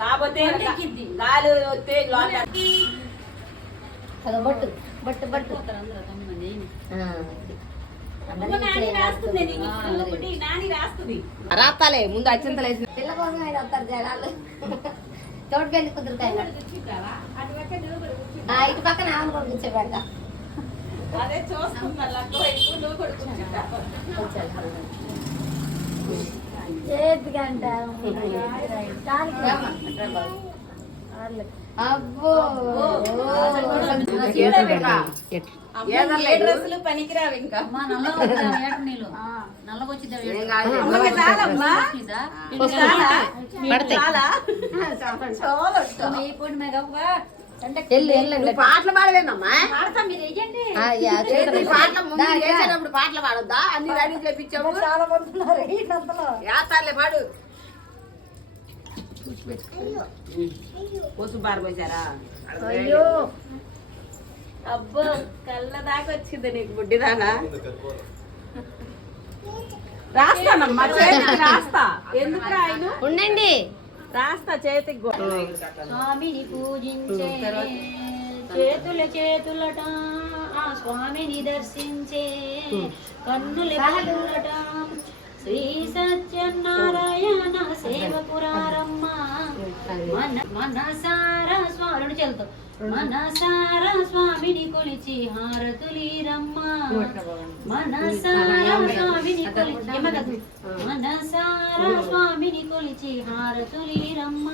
కాకపోతే. గాలి వస్తే అదో బట్టు బట్టు బట్టు. రాస్తాలే ముందు అత్యంతలు వేసిన పిల్ల కోసం ఆయన వస్తారు జనాలు. తోటకెళ్ళి కుదురుతాయి. ఇటు పక్కన ఆమె కూడా కూర్చోబెడతా. అదే చూస్తున్నా అబ్బో. డ్రెస్సులు పనికిరావు ఇంకా అమ్మా. పాటలు. పాటలు ముందు దా, దా. చేసేటప్పుడు పాటలు పాడొద్దా? అన్ని రెడీ చేపించాము చాలా మంది ఉన్నారు ఈయనంతలో. యాత్రలే పాడు. పసుపు బారబోసారా అయ్యో. అబ్బో కళ్ళ దాకా వచ్చింది నీకు బుడ్డిదానా రాస్తానమ్మా రాస్తా. ఎందుకు రాయను ఉండండి. రాస్తా చేతికి. స్వామిని పూజించే చేతుల చేతులట ఆ స్వామిని దర్శించే కన్నుల కన్నులట శ్రీ సత్యనారాయణ సేవకురారమ్మ. మన మనసారా స్వామిని చెల్తాం మనసారా స్వామిని కొలిచి హారతులీరమ్మ మనసారా ఏమగదు? మనసారా స్వామిని కొలిచి హారతులీరమ్మ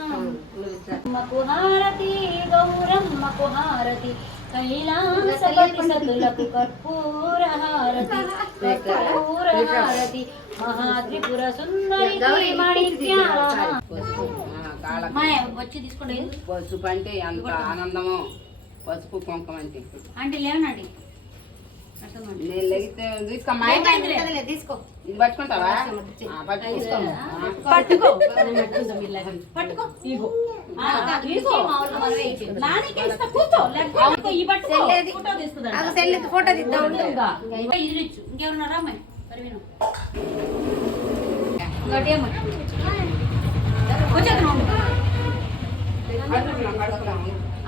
అమ్మకు హారతి గౌరమ్మకు హారతి కైలాసపతి సతులకు కర్పూర హారతి కర్పూర హారతి మహాత్రిపుర సుందరి వచ్చి తీసుకోండి పసుపు అంటే ఎంత ఆనందమో పసుపు కుంకం అంటే. అంటే లేవనండి. తీసుకో. పట్టుకుంటావా? ఆ, పట్టుకో. పట్టుకో. ఇగో. ఫోటో తీద్దాం. అమ్మాయి.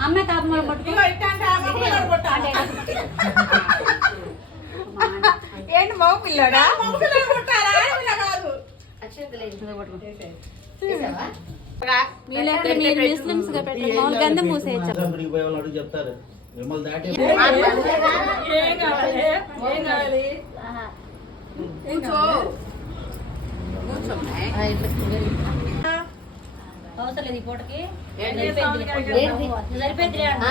అమ్మాయి కాపు పట్టుకో ఇగో ఇట్లాంటి ఆ మగ పిల్లోడు కొట్టాలి. ఏంటి మగ పిల్లోడా? చెప్తారు. మిమ్మల్ని దాటి ఏం కావాలి? ఏం కావాలి. అవసరం పూటకి?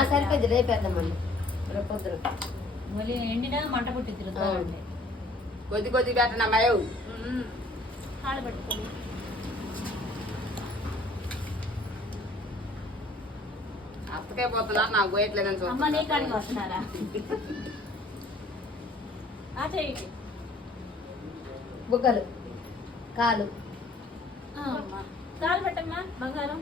సరిపోయింది రేపేద్దాం మళ్ళీ రేపు పొద్దున. మళ్ళీ ఎండినా మంట పుట్టి తిరుగుతామండి కొద్ది కొద్ది. కాళ్ళు పెట్టుకోండి అత్తకే పోతున్నా నాకు పోయట్లేదని అమ్మ చూస్తున్నా. బుగ్గలు కాలు. ఆ, అమ్మ. కాలు పెట్టమ్మా బంగారం.